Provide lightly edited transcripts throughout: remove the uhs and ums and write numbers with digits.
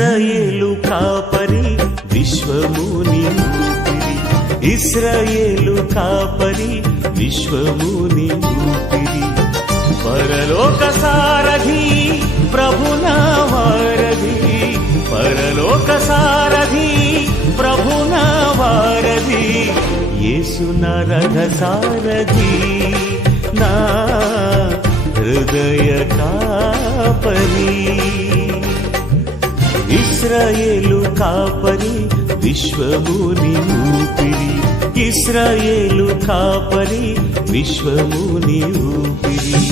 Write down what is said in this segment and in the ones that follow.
ఇశ్రాయేలు కాపరి విశ్వముని ఊపిరి, ఇశ్రాయేలు కాపరి విశ్వముని ఊపిరి. పరలోక సారథి ప్రభునా వారధి, పరలోక సారథి ప్రభునా వారధి, యేసు నా రథ సారథి, నా హృదయ కాపరి. ఇశ్రాయేలు కాపరి విశ్వముని ఊపిరి, ఇశ్రాయేలు కాపరి విశ్వముని ఊపిరి.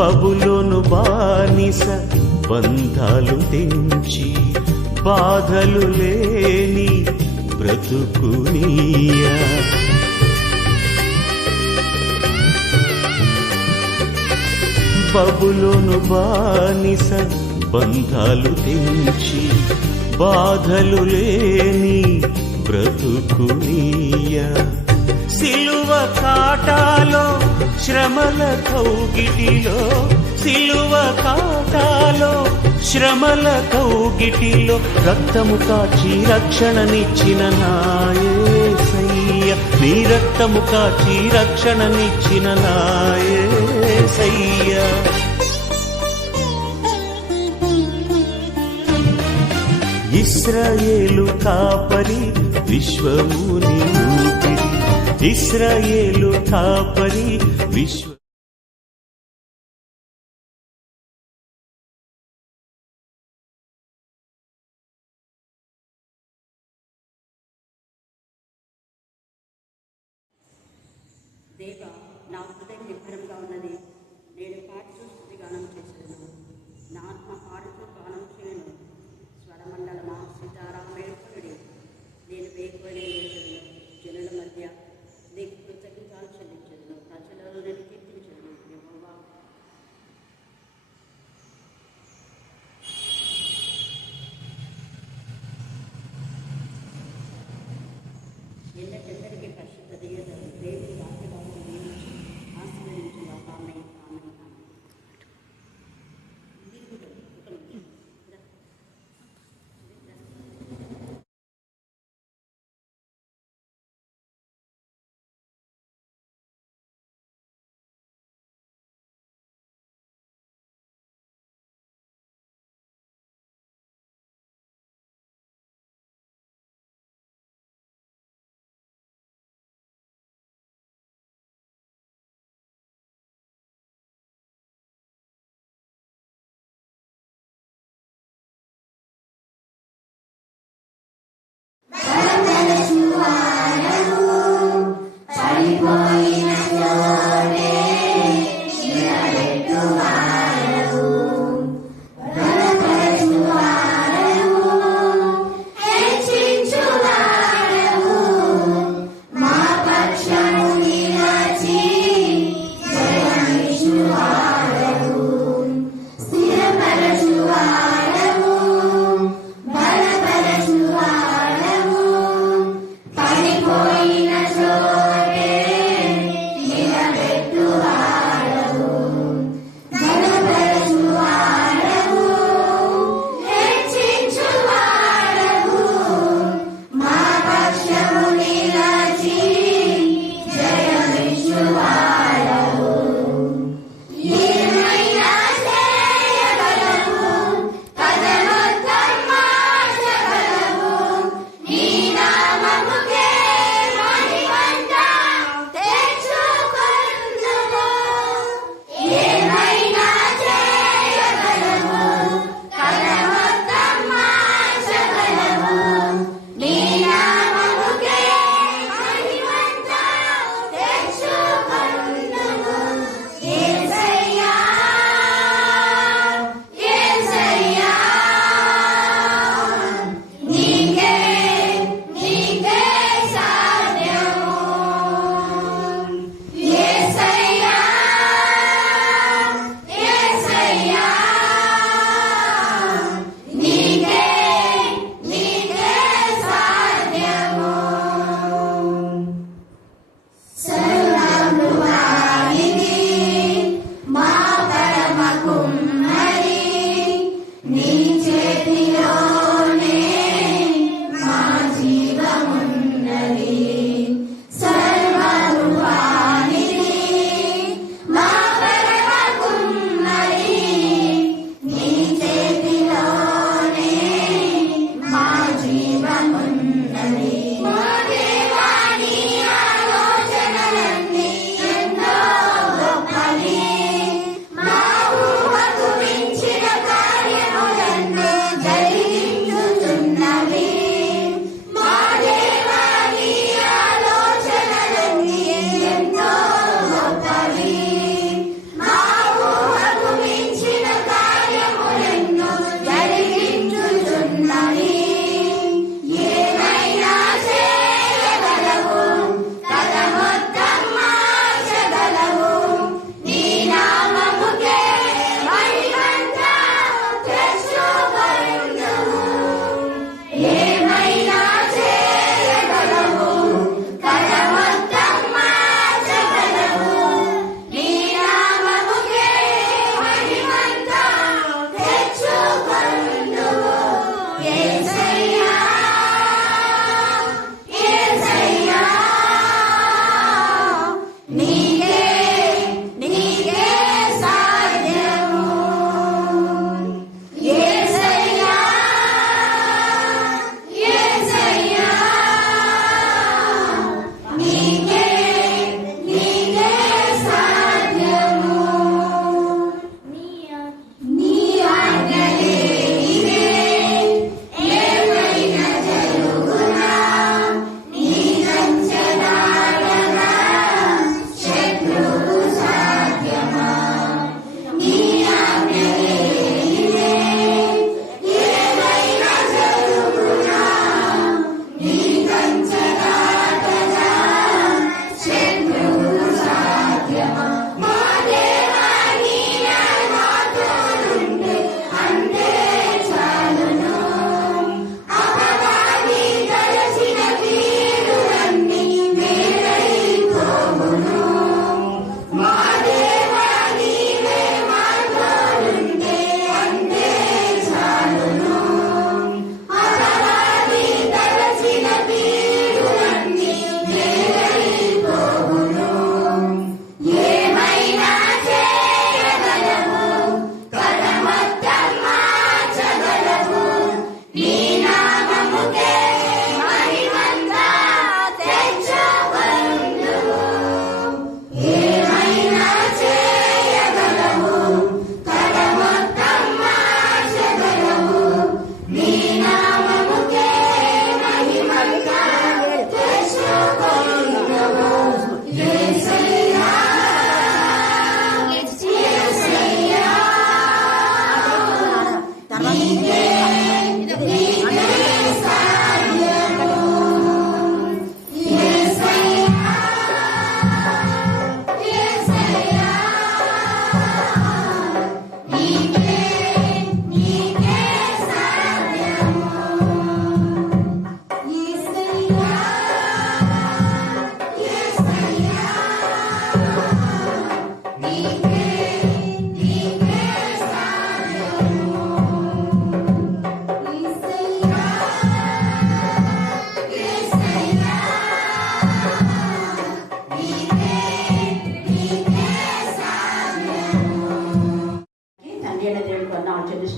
బబులోను బానిస బంధాలు తెంచి, బాధలు లేని బ్రతుకునియా. బబులోను బానిస బంధాలు తెంచి, బాధలు లేని బ్రతుకునియా. సిలువ కాటాలో శ్రమల కౌగిటిలో, సిలువ కాటాలో శ్రమల కౌగిటిలో, రక్తము కాచి రక్షణనిచ్చిన నా యేసయ్య, నీ రక్తము కాచి రక్షణనిచ్చిన నా యేసయ్య. ఇశ్రాయేలు కాపరి విశ్వముని ఊపిరి, ఇశ్రాయేలు కాపరి విశ్వ దేవ, నా హృదయం నిబ్బరంగా ఉన్నది, నేను పాడుతూ స్తుతి గానం చేశాను, నా ఆత్మ పాడుతూ గానం చేయను. స్వరమండలమా సితారా మేల్కొనుడి, నేను వేకువనే లేచెదను, జనుల మధ్య నీకు కృతజ్ఞతలు చెల్లించెదను, ప్రజలలో నేను కీర్తించెదను. యెహోవా, ఎన్నటెందరికీ పరిశుద్ధ దేవుని వాక్యభావం నియమించి ఆశీర్వదించిన ఆమేన్, ఆమేన్, ఆమేన్.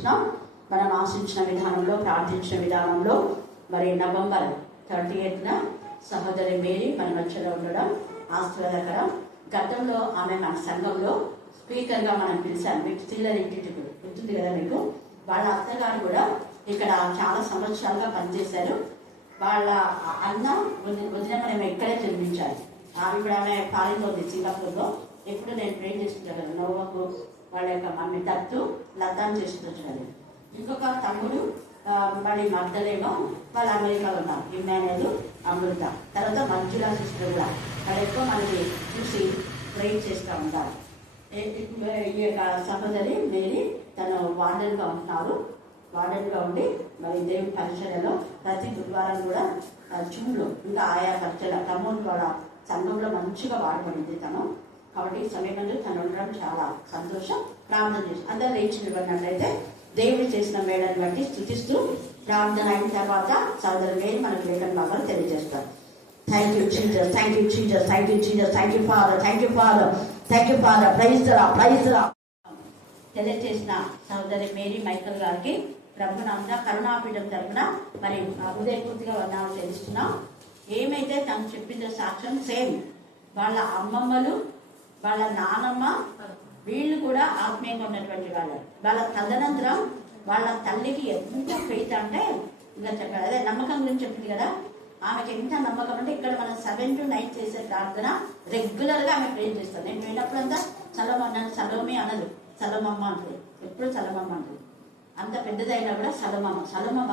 తెలియజేస్తున్నాం. మనం ఆశించిన విధానంలో, ప్రార్థించిన విధానంలో మరి నవంబర్ 30న సహోదరి మేరీ మన మధ్యలో ఉండడం ఆశీర్వాదకరం. గతంలో ఆమె మన సంఘంలో స్పీకర్గా మనం పిలిచాం. మీకు సిల్లర్ ఇంటికి గుర్తుంది కదా మీకు. వాళ్ళ అత్తగారు కూడా ఇక్కడ చాలా సంవత్సరాలుగా పనిచేశారు. వాళ్ళ అన్న వదిన మనం ఇక్కడే జన్మించాలి. ఇప్పుడు ఆమె ఫారిన్లో ఉంది, సింగపూర్లో. ఎప్పుడు నేను ప్రే చేస్తుంటాను. నోవకు వాళ్ళ యొక్క మమ్మీ దత్తు లతాన్ని చేస్తుంటాను. ఇంకొక తమ్ముడు మరి మద్దలేమో వాళ్ళు అమెరికాలో ఉన్నారు. ఇమ్మానుయేల్, అమృత. తర్వాత మంజులా సిస్టర్ కూడా వాళ్ళు ఎక్కువ మనకి చూసి ప్రే చేస్తూ ఉంటారు. ఈ యొక్క సహోదరి మేరీ తను వార్డెన్గా ఉంటున్నారు. వార్డెన్గా ఉండి మరి దేవుని పరిచర్యలో ప్రతి గురువారం కూడా జూన్లో ఇంకా ఆయా పరిచర్య ఖమ్మం కూడా సంఘంలో మంచిగా వాడబడింది తను. కాబట్టి ఈ సమయంలో తను ఉండడం చాలా సంతోషం. ప్రార్థన చేసి అందరూ లేచి నిలబడినట్లయితే దేవుడు చేసిన మేడని బట్టి స్తుతిస్తూ ప్రార్థన అయిన తర్వాత సోదరు మేరీ మనకు లేఖన భాగాలు తెలియజేస్తారు. Thank you Jesus, thank you Jesus, thank you Jesus, thank you father, thank you father, thank you father. Praise the Lord. తెలియజేసిన సోదరి మేరీ మైకల్ గారికి ప్రభునంతా కరుణాపీఠం తరపున మరి హృదయపూర్తిగా వందనాలు తెలుస్తున్నాం. ఏమైతే తను చెప్పిందో సాక్ష్యం సేమ్ వాళ్ళ అమ్మమ్మలు, వాళ్ళ నానమ్మ వీళ్ళు కూడా ఆత్మీయంగా ఉన్నటువంటి వాళ్ళు. వాళ్ళ తదనంతరం వాళ్ళ తల్లికి ఎంత ఫెయిత్ అంటే ఇంకా చెప్పారు. అదే నమ్మకం గురించి చెప్పింది కదా. ఆమెకి ఎంత నమ్మకం అంటే ఇక్కడ మనం 7 to 9 చేసే ప్రార్థన రెగ్యులర్గా ఆమె ప్రే చేస్తాం. నేను పోయినప్పుడంతా నన్ను సలోమి అనదు, సలోమమ్మ అంటుంది. ఎప్పుడు సలోమమ్మ అంటుంది. అంత పెద్దదైనా కూడా సలోమమ్మ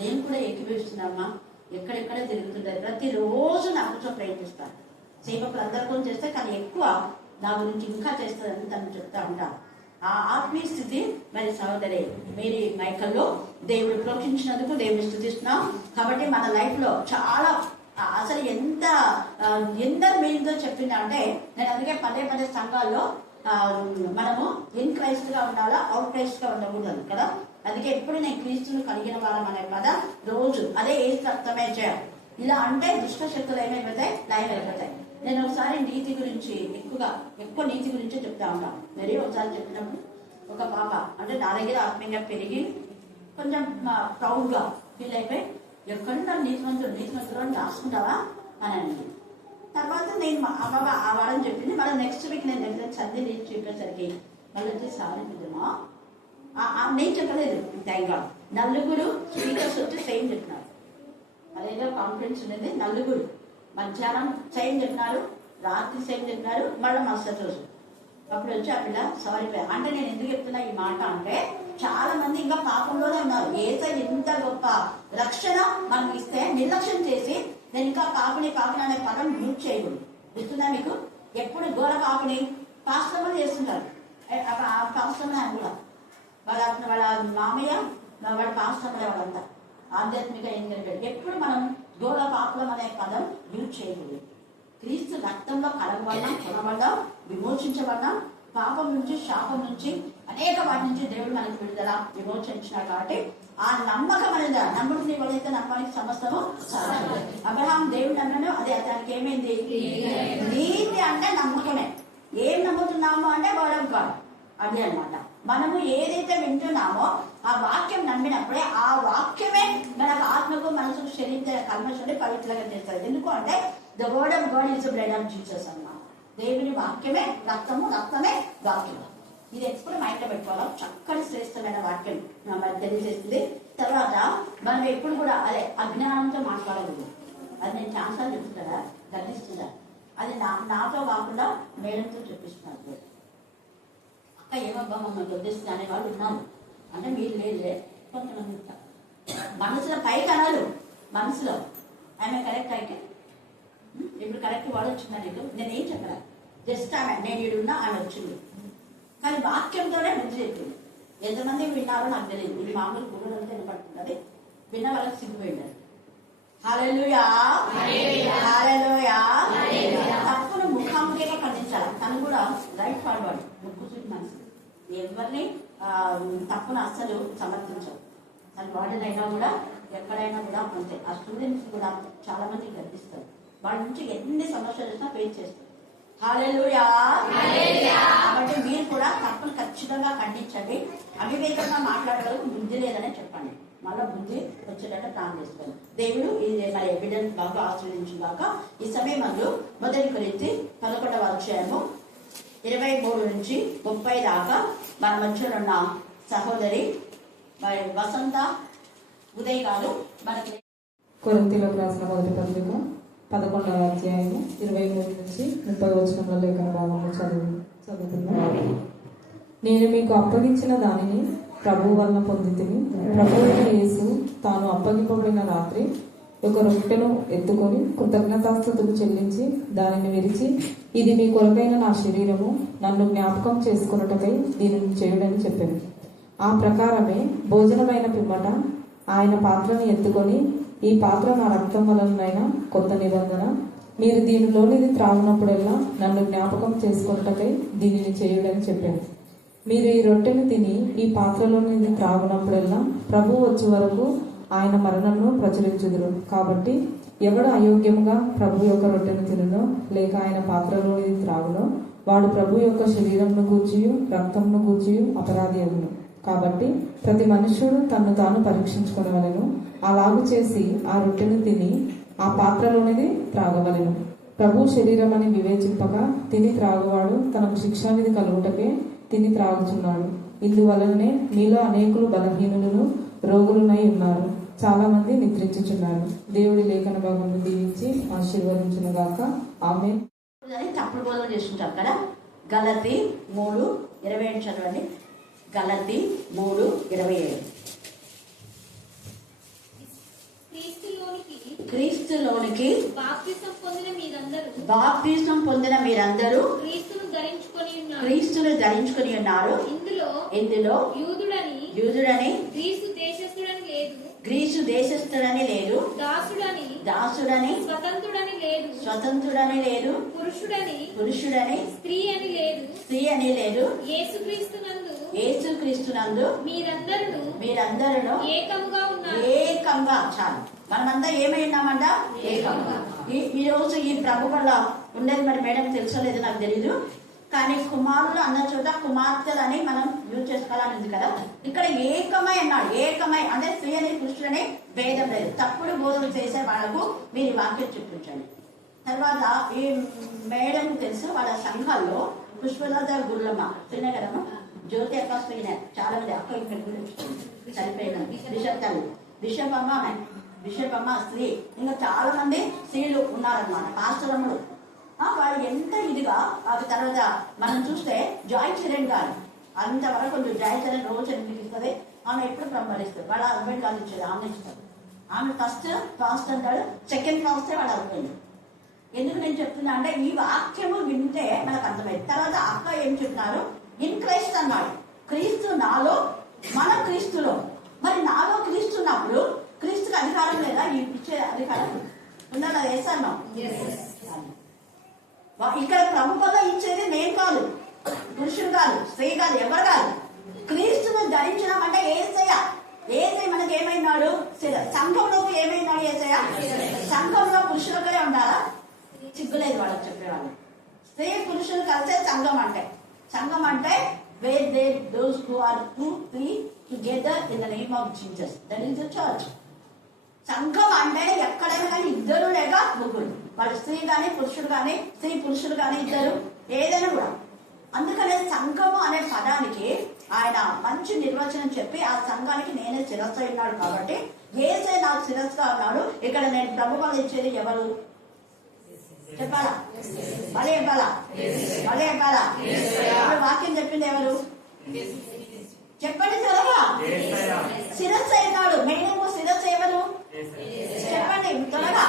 నేను కూడా ఏకీభవిస్తున్నామ్మా. ఎక్కడెక్కడే తిరుగుతుంటారు. ప్రతిరోజు నా కోసం ప్రయత్నిస్తాను. సేవకులు అందరితో చేస్తే కానీ ఎక్కువ నా గురించి ఇంకా చేస్తుందని తను చెప్తా ఉంటాను. ఆ ఆత్మీయ స్థితి మరి సహోదరి మేరీ మైకల్లో దేవుడు ప్రోక్షించినందుకు దేవుని స్థుతిస్తున్నాం. కాబట్టి మన లైఫ్ లో చాలా అసలు ఎందరు మీతో చెప్పిందా అంటే నేను అందుకే పదే సంఘాల్లో మనము ఇన్ క్రైస్ట్ గా ఉండాలా, అవుట్ క్రైస్ట్ గా ఉండకూడదు కదా. అందుకే ఎప్పుడు నేను క్రీస్తును కలిగిన వాళ్ళం అనే పద రోజు అదే ఏది రక్తమే చేయాలి. ఇలా అంటే దుష్ట శక్తులు ఏమైపోతాయి, లయం అయిపోతాయి. నేను ఒకసారి నీతి గురించి ఎక్కువ నీతి గురించి చెప్తా ఉంటాను. మరి ఒకసారి చెప్పినప్పుడు ఒక పాప అంటే నా దగ్గర ఆత్మీయంగా పెరిగి కొంచెం ప్రౌడ్గా ఫీల్ అయిపోయి ఎక్కడున్నా నీతిమంతులు అని రాసుకుంటావా అని అనింది. తర్వాత నేను బాబా ఆ వారం చెప్పింది. మళ్ళీ నెక్స్ట్ వీక్ నేను దగ్గర చదివి నీతి చెప్పేసరికి మళ్ళీ వచ్చి సారీ నిజమా నేను చెప్పలేదు. థ్యాంక్గా నలుగురు స్పీకర్స్ వచ్చి సేమ్ చెప్పినారు. అదేదో కాన్ఫరెన్స్ ఉండేది. నలుగురు మధ్యాహ్నం సేమ్ చెప్పినారు, రాత్రి సేమ్ చెప్పినారు, మళ్ళీ మరుసటి రోజు. అప్పుడు వచ్చి ఆ పిల్ల సారీ అంటే నేను ఎందుకు చెప్తున్నా ఈ మాట అంటే చాలా మంది ఇంకా పాపంలోనే ఉన్నారు. ఏసై ఇంత గొప్ప రక్షణ మనం ఇస్తే నిర్లక్ష్యం చేసి నేను ఇంకా పాపిని అనే పదం యూజ్ చేయకూడదు. గుర్తుందా మీకు? ఎప్పుడు ఘోర పాపిని పాస్టర్లు చేస్తుంటారు. పాస్టర్లు అని కూడా వాళ్ళ మామయ్య వాళ్ళ పాస్టర్లే వాళ్ళంతా ఆధ్యాత్మిక ఏం జరిపాడు. ఎప్పుడు మనం ఘోర పాపలం అనే పదం యూజ్ చేయకూడదు. క్రీస్తు రక్తంలో కడగబడ్డాం, కొనబడ్డాం, విమోచించబడ్డాం. పాపం నుంచి, శాపం నుంచి, అనేక వాటి నుంచి దేవుడు మనకి విడుదల విమోచించినాడు. కాబట్టి ఆ నమ్మకం అనేది నమ్ముడిని ఎవరైతే నమ్మడానికి సమస్తము అబ్రహాం దేవుడు అన్నాడు. అది అతనికి ఏమైంది? నీతి అంటే నమ్మకమే. ఏం నమ్ముతున్నామో అంటే వర్డ్ ఆఫ్ గాడ్. అది అన్నమాట. మనము ఏదైతే వింటున్నామో ఆ వాక్యం నమ్మినప్పుడే ఆ వాక్యమే మనకు ఆత్మకు, మనసుకు, శరీర కల్మషుని పవిత్రంగా చేస్తారు. ఎందుకు అంటే the word of God is the blood of Jesus అన్నమాట. దేవుని వాక్యమే రక్తమే వాక్యం. ఇది ఎప్పుడు మైండ్ లో పెట్టుకోవాలి. చక్కని శ్రేష్టమైన వాక్యం మనకు తెలియజేస్తుంది. తర్వాత మనం ఎప్పుడు కూడా అదే అజ్ఞానంతో మాట్లాడకూడదు. అది నేను చాలాసార్లు చెప్తున్నా, గర్తిస్తున్నా. అది నాతో కాకుండా మేడంతో చెప్పిస్తున్నారు. అక్క ఏమబ్బా మమ్మల్ని వదిలిస్తుంది అనే వాళ్ళు ఉన్నారు. అంటే మీరు లేదులే, కొంతమంది మనసులో పైకి అనాలి. మనసులో ఆమె కరెక్ట్ అయితే ఇప్పుడు కరెక్ట్ వాడు వచ్చిందా నీకు? నేనేం చెప్పరా, జస్ట్ ఆమె నేను ఈడున్నా ఆమె వచ్చింది. కానీ వాక్యంతోనే బుద్ధి చెప్పింది. ఎంతమంది విన్నారో నాకు తెలియదు. ఇది మామూలు గురువులు అంతా వినపడుతుంది. విన్న వాళ్ళకి సిగ్గుపోయింది. హల్లెలూయా, హల్లెలూయా. తప్పును ముఖాముఖిగా ఖండించాలి. తను కూడా రైట్ ఫార్వర్డ్, ముక్కు చూసి మనసు. ఎవరిని తప్పును అస్సలు సమర్థించవు. తన వాడినైనా కూడా ఎక్కడైనా కూడా అంతే. ఆ స్టూడెంట్స్ కూడా చాలా మంది గర్పిస్తారు. వాళ్ళ నుంచి ఎన్ని సమస్యలు వచ్చినా ఫేస్ చేస్తారు. హల్లెలూయా. కాబట్టి మీరు కూడా తప్పును ఖచ్చితంగా ఖండించండి. అవివేకంగా మాట్లాడగలకు బుద్ధి లేదని చెప్పండి. మళ్ళీ బుద్ధి వచ్చేటట్టు ప్లాన్ చేసుకోండి. దేవుడు ఇది మన ఎవిడెన్స్ బాగా ఆశ్రయించుగాక. ఈ సమయం మందు 1 కొరింథీ 11వ అధ్యాయము 23 నుంచి 30 దాకా మన మధ్యలో ఉన్న సహోదరి వసంత ఉదయ్ గారు మనకి కొరింథీయులకు రాసిన మొదటి పత్రిక 11వ అధ్యాయము 23 నుంచి 30 వచనముల లేఖన భాగము చదువుతున్నాను. నేను మీకు అప్పగించిన దానిని ప్రభువు వలన పొందితిని. ప్రభువైన యేసు తాను అప్పగింపబడిన రాత్రి ఒక రొట్టెను ఎత్తుకొని కృతజ్ఞతాస్తుతులు చెల్లించి దానిని విరిచి, ఇది మీ కొరకైన నా శరీరము, నన్ను జ్ఞాపకం చేసుకొనుటకై దీనిని చేయుడని చెప్పాను. ఆ ప్రకారమే భోజనమైన పిమ్మట ఆయన పాత్రను ఎత్తుకొని, ఈ పాత్ర నా రక్తం వలనైన కొత్త నిబంధన, మీరు దీనిలోనిది త్రాగినప్పుడల్లా నన్ను జ్ఞాపకం చేసుకొనుటకై దీనిని చేయుడని చెప్పాను. మీరు ఈ రొట్టెను తిని ఈ పాత్రలోనిది త్రాగినప్పుడల్లా ప్రభు వచ్చే వరకు ఆయన మరణంను ప్రచురించుదురు. కాబట్టి ఎవడు అయోగ్యముగా ప్రభు యొక్క రొట్టెను తినునో లేక ఆయన పాత్రలోనిది త్రాగునో వాడు ప్రభు యొక్క శరీరంను గూర్చియు రక్తంను గూర్చియు అపరాధి అగును. కాబట్టి ప్రతి మనుష్యుడు తన్ను తాను పరీక్షించుకొనవలెను. అలాగు చేసి ఆ రొట్టెను తిని ఆ పాత్రలోనిది త్రాగవలెను. ప్రభు శరీరం అని వివేచింపక తిని త్రాగువాడు తనకు శిక్షానిధి కలుగుటకే తిని త్రాగుచున్నాడు. ఇందువలననే మీలో అనేకులు బలహీనులను రోగులునై ఉన్నారు, చాలా మంది నిద్రించుచున్నారు. దేవుడి లేఖన భాగమును దీవించి ఆశీర్వదించునుగాక. ఆమేన్. తప్పుడు బోధన చేస్తుంటారు కదా. గలతీ 3:27 చదవండి. గలతీ 3:27. క్రీస్తులోనికి బాప్తిసం పొందిన మీరందరూ క్రీస్తును ధరించుకొని ఉన్నారు. ఇందులో యూదుడని గ్రీసు దేశస్థుడని లేదు, దాసుడని స్వతంత్రుడని లేదు, పురుషుడని స్త్రీ అని లేదు. యేసుక్రీస్తునందు మీరందరూ ఏకంగా చాలు. మనమంతా ఏమై ఉన్నామంట? ఏకంగా. ఈ రోజు ఈ ప్రభు వల్ల ఉండేది మరి మేడం తెలుసలేదు నాకు తెలీదు, కానీ కుమారులు అన్న చోట కుమార్తెలని మనం యూజ్ చేసుకోవాలని ఉంది కదా. ఇక్కడ ఏకమై అన్నాడు. ఏకమై అంటే స్త్రీ అని పురుషుడని భేదం లేదు. తప్పుడు బోధన చేసే వాళ్ళకు మీరు ఈ వాక్యం చూపించండి. తర్వాత ఈ మేడం తెలుసు వాళ్ళ సంఘాల్లో పుష్పలత గుళ్ళమ్మ స్త్రీనే కదమ్మా, జ్యోతి అక్క స్త్రీనే. చాలా మంది అక్క ఇక్కడ చనిపోయిన బిషప్ అమ్మ స్త్రీ, ఇంకా చాలా మంది స్త్రీలు ఉన్నారనమాట. పాస్టరమ్మలు వాళ్ళు ఎంత ఇదిగా. తర్వాత మనం చూస్తే జాయ్ చిరణ్ గారు అంతవరకు కొంచెం జాయ్ చిరణ్ రోజు ఎందుకు ఇస్తుంది, ఆమె ఎప్పుడు ప్రమరిస్తుంది. వాళ్ళ హస్బెండ్ కాదు ఇచ్చేది, ఆమె ఇస్తారు. ఆమె ఫస్ట్ అంటాడు, సెకండ్ ఫాస్టే వాళ్ళ హస్బెండ్. ఎందుకు నేను చెప్తున్నా అంటే ఈ వాక్యము వింటే మనకు అర్థమైంది. తర్వాత అక్క ఏం చెప్తున్నారు, ఇన్ క్రైస్ట్ అన్నాడు. క్రీస్తు నాలో, మన క్రీస్తులో. మరి నాలో క్రీస్తున్నప్పుడు క్రీస్తుకి అధికారం లేదా? ఇచ్చే అధికారం ఉందా? వేస్తాను. ఇక్కడ ప్రభుత్వంగా ఇచ్చేది మేము కాదు, పురుషుడు కాదు, స్త్రీ కాదు, ఎవరు కాదు. క్రీస్తును ధరించడం అంటే ఏసయ్య మనకి ఏమైనాడు? సంఘంలోకి ఏమైనాడు ఏసయ్య? సంఘంలో పురుషులకే ఉండాలా? సిగ్గులేదు వాళ్ళకి చెప్పేవాళ్ళు. స్త్రీ పురుషులు కలిసే సంఘం అంటే. సంఘం అంటే where they those who are 2, 3 together in the name of Jesus, that is the church. సంఘం అంటే ఎక్కడైనా కానీ ఇద్దరు లేక ముగ్గురు, వాళ్ళు స్త్రీ కానీ పురుషుడు కానీ, స్త్రీ పురుషుడు కానీ ఇద్దరు, ఏదైనా కూడా. అందుకనే సంఘము అనే పదానికి ఆయన మంచి నిర్వచనం చెప్పి ఆ సంఘానికి నేనే శిరస్సు ఉన్నాడు. కాబట్టి ఏసే నాకు శిరస్సుగా ఉన్నాడు. ఇక్కడ నేను ప్రభుత్వాలు ఇచ్చేది ఎవరు చెప్పాలా? భలే చెప్పాలా? వాక్యం చెప్పింది ఎవరు చెప్పండి త్వరగా. శిరస్సు అయినాడు. మెయిన్ శిరస్సు ఎవరు చెప్పండి త్వరగా.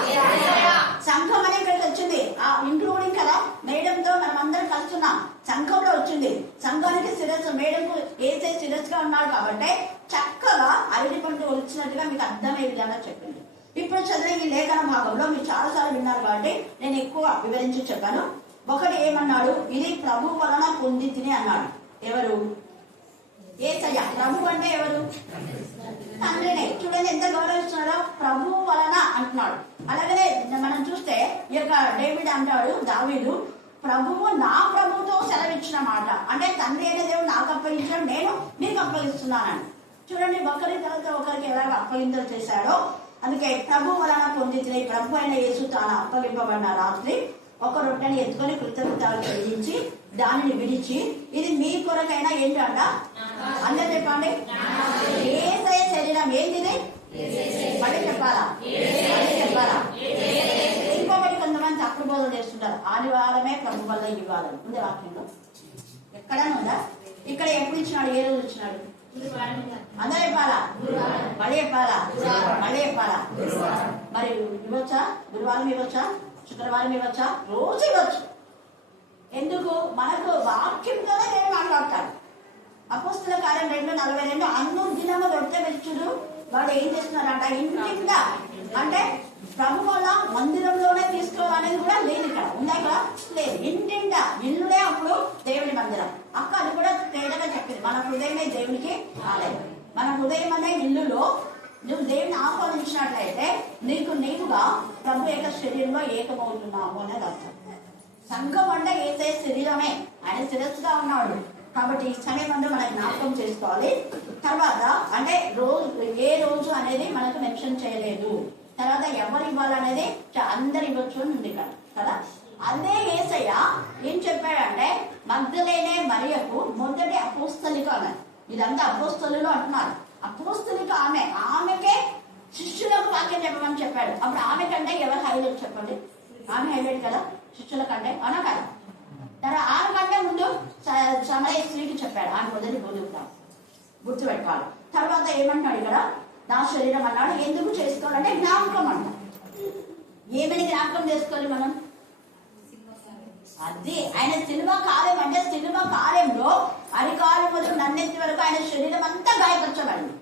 సంఘం అనే ఇక్కడికి వచ్చింది, ఇంక్లూడింగ్ కదా మేడంతో మనం అందరం కలుస్తున్నాం. సంఘంలో వచ్చింది. సంఘానికి శిరస్సు, మేడంకు ఏసే శిరస్సుగా ఉన్నాడు. కాబట్టి చక్కగా అరటి పండు వచ్చినట్టుగా మీకు అర్థమయ్యే విధంగా చెప్పింది. ఇప్పుడు చదివే ఈ లేఖన భాగంలో మీరు చాలాసార్లు విన్నారు కాబట్టి నేను ఎక్కువ వివరించి చెప్పాను. ఒకటి ఏమన్నాడు, ఇది ప్రభు వలన పొంది తిని అన్నాడు. ఎవరు? యేసయ్య. ప్రభు అంటే ఎవరు? తండ్రినే. చూడండి ఎంత గౌరవిస్తున్నాడో. ప్రభు వలన అంటున్నాడు. అలాగనే మనం చూస్తే ఈ యొక్క డేవిడ్ అంటాడు, దావీదు ప్రభువు నా ప్రభుతో సెలవిచ్చిన మాట. అంటే తండ్రి అయిన దేవుడు నాకు అప్పగించాడు, నేను మీకు అప్పగిస్తున్నానని. చూడండి, ఒకరి తర్వాత ఒకరికి ఎలాగ అప్పగింతలు చేశాడో. అందుకే ప్రభు వలన పొందితే ప్రభు అయిన యేసు తాను అప్పగింపబడిన రాత్రి ఒక రొట్టెని ఎత్తుకొని కృతజ్ఞతలు చెల్లించి దానిని విడిచి, ఇది మీ కొరకైనా ఏంటంట అందరూ చెప్పండి, యేసయ్య శరీరం. ఏంటిది? మళ్ళీ చెప్పాలా? మళ్ళీ చెప్పాలా? ఇంకొకటి కొంతమంది తప్పుడు బోధన చేస్తుంటారు, ఆదివారమే ప్రభు వల్ల ఇవ్వాలని ఉంది వాక్యంలో. ఎక్కడైనా ఉందా? ఇక్కడ ఎప్పుడు ఇచ్చినాడు? ఏ రోజు ఇచ్చినాడు? అందరూ చెప్పాలా? మళ్ళీ చెప్పాలా? మళ్ళీ చెప్పాలా? మరి ఇవ్వచ్చా? గురువారం ఇవ్వచ్చా? శుక్రవారం ఇవ్వచ్చా? రోజు ఇవ్వచ్చు. ఎందుకు? మనకు వాక్యంతోనే నేను మాట్లాడతాను. అపోస్తుల కార్యం 2:42 అనుదినము రొట్టె విరుచుడు. వాళ్ళు ఏం చేస్తున్నారంట? ఇంటింటా, అంటే ప్రభు వల్ల మందిరంలోనే తీసుకోవాలనేది కూడా లేదు. ఇక్కడ ఉందా? ఇక్కడ లేదు. ఇంటింటా, ఇల్లుడే అప్పుడు దేవుని మందిరం. అక్క అది కూడా తేడాగా చెప్పింది, మన హృదయమే దేవునికి ఆలయం. మన హృదయం అనే ఇల్లులో నువ్వు దేవుని ఆహ్వానించినట్లయితే నీకుగా ప్రభు యొక్క శరీరంలో ఏకమవుతున్నాము అనేది అర్థం. సంఘం అంటే యేసయ్య శరీరమే, ఆయన శిరస్సుగా ఉన్నాడు. కాబట్టి ఈ సమయం అంతా మనకి జ్ఞాపకం చేసుకోవాలి. తర్వాత అంటే ఏ రోజు అనేది మనకు మెన్షన్ చేయలేదు. తర్వాత ఎవరు ఇవ్వాలనేది అందరు ఇవ్వచ్చు అని ఉంది కదా. అదే యేసయ్య ఏం చెప్పాడంటే, మగ్దలేనే మరియకు మొదటి అపోస్తలిక అన్నారు. ఇదంతా అపోస్తలులు అంటున్నారు. అపోస్తలిక ఆమెకే శిష్యులకు వాక్యం చెప్పమని చెప్పాడు. అప్పుడు ఆమె కంటే ఎవరు హైలైట్ చెప్పండి? ఆమె హైలైట్ కదా శిష్యుల కంటే, అవునా కదా? తర్వాత ఆమె కంటే ముందు సమరయ స్త్రీకి చెప్పాడు, ఆమె మొదటి గుర్తుపెట్టాలి. తర్వాత ఏమంటాడు ఇక్కడ? నా శరీరం అన్నాడు. ఎందుకు చేసుకోవాలంటే జ్ఞాపకం అంట. ఏమని జ్ఞాపకం చేసుకోవాలి మనం? అది ఆయన సిలువ కార్యం. అంటే సిలువ కార్యంలో అరికాలు మొదలు నన్నెత్తి వరకు ఆయన శరీరం అంతా గాయపరచబడింది.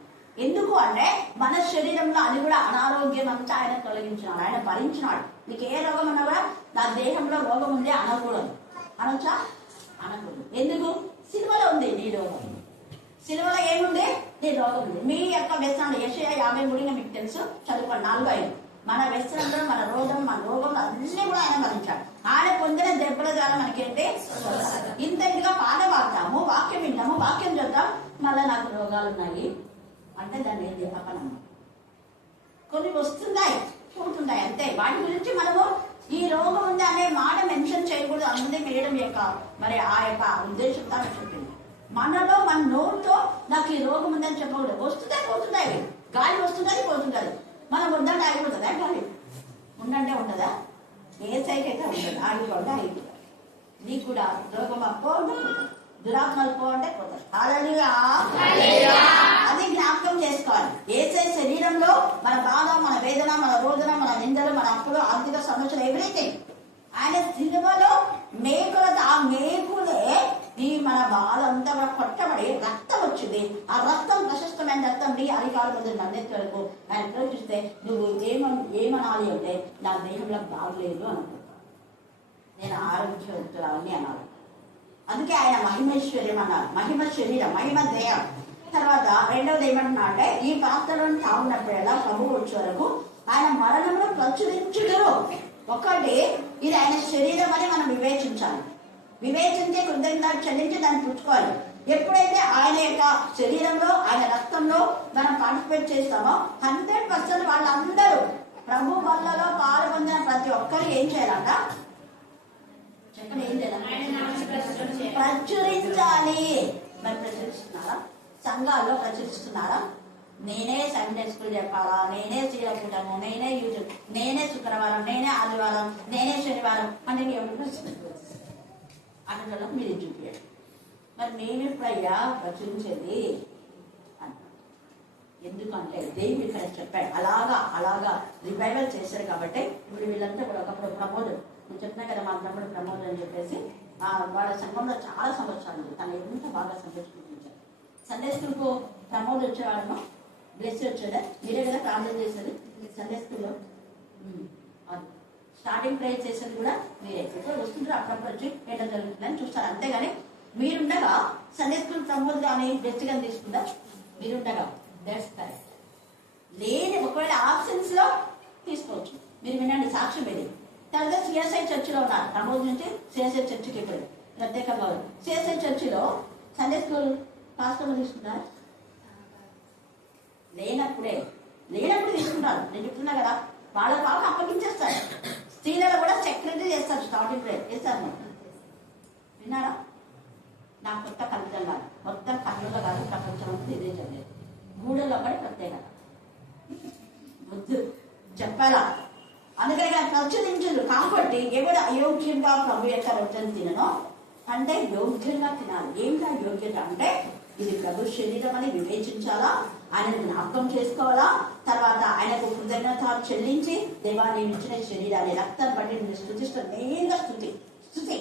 ఎందుకు అంటే మన శరీరంలో అది కూడా అనారోగ్యం అంతా ఆయన తొలగించినాడు, ఆయన భరించినాడు. నీకు ఏ రోగం ఉన్నా కూడా నా దేహంలో రోగం ఉంది అనకూడదు. అనొచ్చా? అనకూడదు. ఎందుకు? సిలువలో ఉంది నీ రోగం. సిలువలో ఏముంది? నీ రోగం ఉంది. మీ యొక్క వ్యసనాలు యెషయా 53 మీకు తెలుసు, చదువుకోండి. 4:5 మన వ్యసనంలో మన రోగం అన్ని కూడా ఆయన భరించాడు. ఆయన పొందిన దెబ్బల ద్వారా మనకేంటి? ఇంతగా పాట పాడతాము, వాక్యం వింటాము, వాక్యం చదువుతాం, మళ్ళీ నాకు రోగాలు ఉన్నాయి అంటే దాన్ని ఏంటి? అపనమ్మ. కొన్ని వస్తున్నాయి, పోతున్నాయి, అంతే. వాటి గురించి మనము ఈ రోగం ఉంది అనే మాట మెన్షన్ చేయకూడదు. అందుకే మేడం యొక్క మరి ఆ యొక్క ఉద్దేశంతో చెప్పింది. మనలో మన నోరుతో నాకు ఈ రోగం ఉందని చెప్పకూడదు. వస్తుంటే పోతుంటాయి, గాలి వస్తుందని పోతుంటది. మనం ఉందంటే ఆగిపోతుందా? గాలి ఉండంటే ఉండదా? ఏ సైడ్ అయితే ఉంటుంది, ఆగిపోతే ఆగిపోతుంది. నీకు కూడా రోగం అప్పో దురాత్మలు పో అంటే పోతారు. అది జ్ఞాపకం చేసుకోవాలి. యేసయ్య శరీరంలో మన బాధ, మన వేదన, మన రోదన, మన నిందలు, మన అప్పులు, ఆర్థిక సమస్యలు, ఎవ్రీథింగ్ ఆయన సిలువలో ఆ మేకులే ఈ మన బాధ అంతా కూడా కొట్టబడి రక్తం వచ్చింది. ఆ రక్తం ప్రశస్తమైన రక్తం నీ అధికారుల ముందు నన్నెత్తి వరకు ఆయన ప్రవేశిస్తే నువ్వు ఏమనాలి అంటే నా దేహంలో బాగలేదు అనుకుంటా, నేను ఆరోగ్యవంతురాలని అనాలి. అందుకే ఆయన మహిమేశ్వర్యం అన్నారు. మహిమ శరీరం, మహిమ దేహం. తర్వాత రెండవది ఏమంటున్నా అంటే, ఈ పాత్రలను తాగున్నప్పుడల్లా ప్రభు వచ్చే వరకు ఆయన మరణంలో ప్రచురించుదురు. ఒకటి, ఇది ఆయన శరీరం అని మనం వివేచించాలి. వివేచించి కృతజ్ఞతలు చెల్లించి దాన్ని పుచ్చుకోవాలి. ఎప్పుడైతే ఆయన యొక్క శరీరంలో, ఆయన రక్తంలో మనం పార్టిసిపేట్ చేస్తామో 100% వాళ్ళందరూ ప్రభు వల్లలో పాల్పొందిన ప్రతి ఒక్కరు ఏం చేయాలంట? చెప్పండి, ఏం చేయాలి? ప్రచురించాలి. మరి ప్రచురిస్తున్నారా? సంఘాల్లో ప్రచురిస్తున్నారా? నేనే సండే స్కూల్ చెప్పాలా, నేనే శ్రీలకూటము, నేనే యూట్యూబ్, నేనే శుక్రవారం, నేనే ఆదివారం, నేనే శనివారం అంటే ఎవరు అన్నలో మీరు చూపించారు. మరి నేను ఎప్పుడయ్యా ప్రచురించేది అని. ఎందుకంటే దేవుడు ఇక్కడ చెప్పాడు, అలాగా రివైవల్ చేశారు. కాబట్టి ఇప్పుడు వీళ్ళంతా కూడా ఒకప్పుడు ప్రమోద్, నేను చెప్పినా కదా మా తమ్ముడు ప్రమోద్ అని చెప్పేసి వాళ్ళ సంఘంలో చాలా సంవత్సరాలు తను ఎంత బాగా సందర్శించారు. సండే స్కూల్కు ప్రమోద్ వచ్చేవాడమో, బ్లెస్ వచ్చాడా? మీరే కదా ప్రార్థన చేసేది సండే స్కూల్లో. స్టార్టింగ్ ప్రేయర్ చేసేది కూడా మీరే. వస్తుంటారు అప్పుడప్పుడు వచ్చి ఏంటో జరుగుతుందని చూస్తారు. అంతేగాని మీరుండగా సండే స్కూల్ ప్రమోద్ కానీ బెస్ట్ గా తీసుకుంటా. మీరుండగా దట్స్ కరెక్ట్. లేని ఒకవేళ ఆబ్సెన్స్ లో తీసుకోవచ్చు. మీరు వినండి, సాక్ష్యం ఇది. తర్వాత సిఎస్ఐ చర్చిలో ఉన్నారు. ఆ రోజు నుంచి సిఎస్ఐ చర్చికి ఇప్పుడు ప్రత్యేకంగా సిఎస్ఐ చర్చిలో సండే స్కూల్ పాస్టర్లు తీసుకుంటారు. లేనప్పుడు తీసుకుంటారు. నేను చెప్తున్నా కదా, వాళ్ళ అప్పగించేస్తారు. స్త్రీలలో కూడా సెక్రటరీ చేస్తారు, స్టార్టింగ్ ప్రేయర్ చేస్తారు. విన్నారా? నా కొత్త కలుగుతం కాదు, మొత్తం కర్నూలు కాదు, ప్రపంచం అంతా ఇదే చదివేది. గూడెల్లో కూడా ప్రత్యేకత వద్దు చెప్పాలా. అందుకని ప్రచురించదు కాబట్టి ఎవరు అయోగ్యంగా ప్రభు యొక్క రొట్టెను తినను అంటే యోగ్యంగా తినాలి. ఏంటా యోగ్యత అంటే ఇది ప్రభు శరీరం అని వివేచించాలా, ఆయనకు జ్ఞాపకం చేసుకోవాలా, తర్వాత ఆయనకు కృతజ్ఞత చెల్లించి దేవా నేను ఇచ్చిన శరీరాన్ని రక్తాన్ని బట్టి నేను స్తుతిస్తాను, మెయిన్గా స్థుతి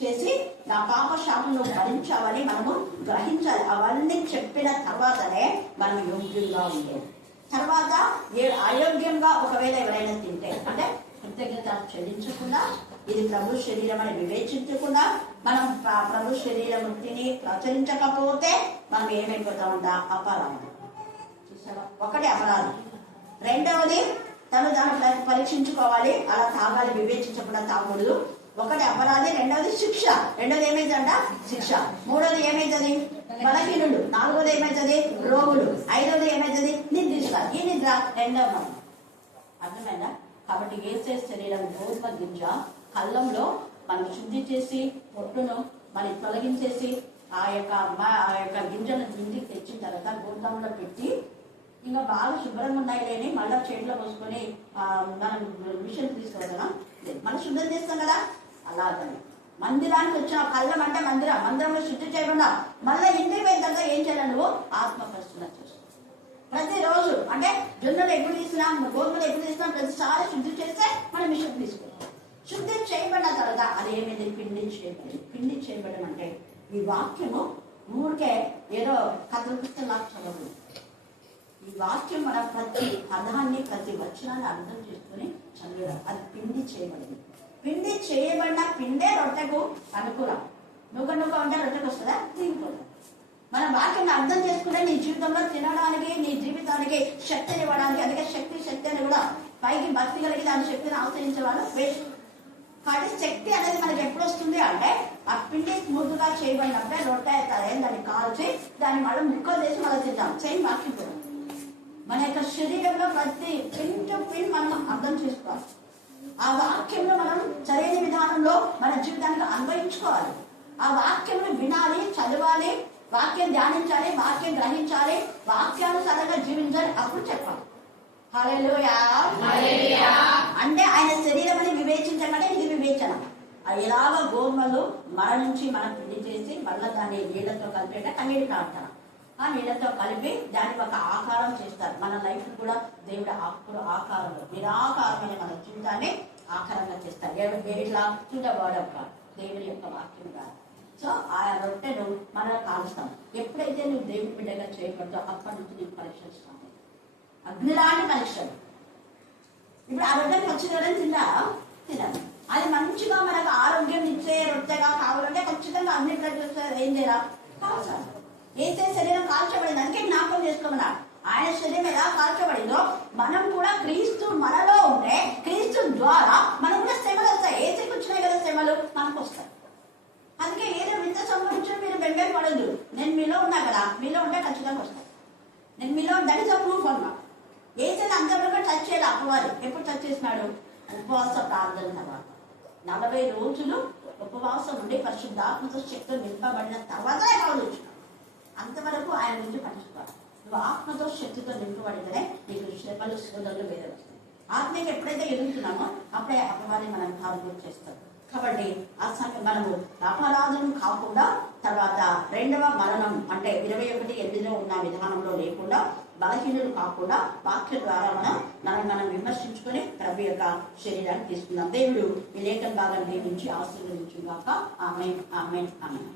చేసి నా పాప శాపంలో భరించావని మనము గ్రహించాలి. అవన్నీ చెప్పిన తర్వాతనే మనం యోగ్యంగా ఉండేది. తర్వాత అయోగ్యంగా ఒకవేళ ఎవరైనా తింటే అంటే కృతజ్ఞత చెల్లించకుండా, ఇది ప్రభు శరీరం అని వివేచించకుండా మనం ప్రభు శరీరం తిని ప్రచురించకపోతే మనం ఏమైపోతామంట? అపరాధం. చూసారా? ఒకటి అపరాధం. రెండవది దాన్ని పరీక్షించుకోవాలి, అలా తాగాలి, వివేచించకుండా తాగకూడదు. ఒకటి అపరాధి, రెండవది శిక్ష. రెండవది ఏమైందంట? శిక్ష. మూడవది ఏమైతుంది? బలహీనుడు. నాలుగవది ఏమైతుంది? రోగులు. ఐదవది ఏమైతుంది? నిద్రిస్తారు. ఈ నిద్ర రెండవ మనం. అర్థమైందా? కాబట్టి యేసు శరీరం గోధుమ గింజ కళ్ళంలో మనం శుద్ధి చేసి పొట్టును మనం తొలగించేసి ఆ యొక్క గింజను ఇంటికి తెచ్చిన తర్వాత గోధుమలో పెట్టి ఇంకా బాగా శుభ్రంగా ఉన్నాయి లేని మళ్ళీ చేతిలో పోసుకొని మనం మిషన్ తీసుకోవడం మనం శుద్ధం చేస్తాం కదా. అలాగని మందిరానికి వచ్చిన కళ్ళం అంటే మందిరంలో శుద్ధి చేయకుండా మళ్ళీ ఇంటికి పోయిన తర్వాత ఏం చేయాలి? నువ్వు ఆత్మ పరిశుద్ధం చేసుకో. ప్రతిరోజు అంటే జొన్నలు ఎప్పుడు తీసినా, గోధుమలు ఎప్పుడు తీసినా ప్రతిసారి శుద్ధి చేస్తే మనం మిషన్ తీసుకుంటాం. శుద్ధి చేయబడిన తర్వాత అది ఏమైంది? పిండి చేయబడడం అంటే ఈ వాక్యము ఊరికే ఏదో కథలు పుస్తలాగా చదవదు. ఈ వాక్యం మన ప్రతి పదాన్ని ప్రతి వచనాన్ని అర్థం చేసుకుని చదివారు. అది పిండి చేయబడింది. పిండి చేయబడిన పిండే రొట్టెకు అనుకూలం. నువ్వు అంటే రొట్టెకు వస్తుందా? తీరిపోతుంది. మన వాక్యాన్ని అర్థం చేసుకుంటే నీ జీవితంలో తినడానికి, నీ జీవితానికి శక్తిని ఇవ్వడానికి. అందుకే శక్తి అని కూడా పైకి భక్తి కలిగి దాని శక్తిని ఆశ్రయించే వాళ్ళు వేస్ట్. కాబట్టి శక్తి అనేది మనకి ఎప్పుడు వస్తుంది అంటే ఆ పిండి స్మూత్గా చేయబడినప్పుడే రొట్టె అవుతుంది. దాన్ని కాల్చి దాన్ని మళ్ళీ ముక్కలు చేసి మళ్ళీ తింటాం. సేమ్ వాక్యం కూడా మన యొక్క శరీరంలో ప్రతి పిన్ మనం అర్థం చేసుకోవాలి. ఆ వాక్యంలో మనం సరైన విధానంలో మన జీవితానికి అన్వయించుకోవాలి. ఆ వాక్యంను వినాలి, చదవాలి, వాక్యం ధ్యానించాలి, వాక్యం గ్రహించాలి, వాక్యానుసారంగా జీవించాలి. అప్పుడు చెప్పాలి హల్లెలూయా. అంటే ఆయన శరీరం అని వివేచించమంటే ఇది వివేచన. ఎలాగ గోధుమలు మన నుంచి మనం పిండి చేసి మళ్ళీ దాన్ని నీళ్లతో కలిపి కన్నీళ్ళు కాడతారు. ఆ నీళ్లతో కలిపి దాన్ని ఒక ఆకారం చేస్తారు. మన లైఫ్ కూడా దేవుడు ఆకారంలో నిరాకారమైన మన జీవితాన్ని ఆకారంగా చేస్తారు. ఇట్లా చూడబడక దేవుడి యొక్క వాక్యం కాదు. సో ఆ రొట్టెను మనం కాలుస్తాం. ఎప్పుడైతే నువ్వు దేవుడి బిడ్డగా చేయబడతావు అప్పటి నుంచి నీకు పరీక్షలు స్టార్ట్ అవుతాయి. అగ్నిలాంటి పరీక్షలు. ఇప్పుడు ఆ రొట్టెని వచ్చిన తినాలి. అది మంచిగా మనకు ఆరోగ్యం ఇచ్చే రొట్టెగా కావాలంటే ఖచ్చితంగా అన్ని ప్రజలు ఏం చేయాలి? కాల్చాలి. ఏసే శరీరం కాల్చబడింది. అందుకే జ్ఞాపకం చేసుకోమన్నాడు. ఆయన శరీరం ఎలా కాల్చబడిందో మనం కూడా క్రీస్తు మనలో ఉంటే క్రీస్తు ద్వారా మనం కూడా శ్రమలు వస్తాయి. ఏసీకి వచ్చినాయి కదా శ్రమలు మనకు వస్తాయి. అందుకే ఏదో వింత సంబంధించిన మీరు బెంబేలు పడద్దు. నేను మీలో ఉన్నా కదా, మీలో ఉంటే ఖచ్చితంగా వస్తాయి. నేను మీలో దట్ ఇస్ అ ప్రూఫ్ అన్నా. ఏసీని అంతవరకు టచ్ చేయాలి. అపవాది ఎప్పుడు టచ్ చేసినాడు? ఉపవాస ప్రార్థన తర్వాత 40 రోజులు ఉపవాసం ఉండి పరిశుద్ధాత్మతో శక్తితో నింపబడిన తర్వాతనే కావచ్చు. అంతవరకు ఆయన నుంచి పనిచుకోవాలి. నువ్వు ఆత్మతో శక్తితో నింపబడితేనే నీకు శ్రమలు శోధనలు వేరే వస్తాయి. ఆత్మకి ఎప్పుడైతే ఎదుగుతున్నామో అప్పుడే అపవాదిని మనం కాల్పులు చేస్తాం. కాబట్టి ఆ సమయం మనము అపరాధం కాకుండా తర్వాత రెండవ మరణం అంటే 21:8 ఉన్న విధానంలో లేకుండా బలహీనులు కాకుండా వాక్యం ద్వారా మనం విమర్శించుకొని ప్రభు యొక్క శరీరాన్ని తీసుకుందాం. దేవుడు ఈ లేఖన భాగాన్ని నుంచి ఆశీర్వదించుగాక. ఆమేన్ ఆమేన్ ఆమేన్.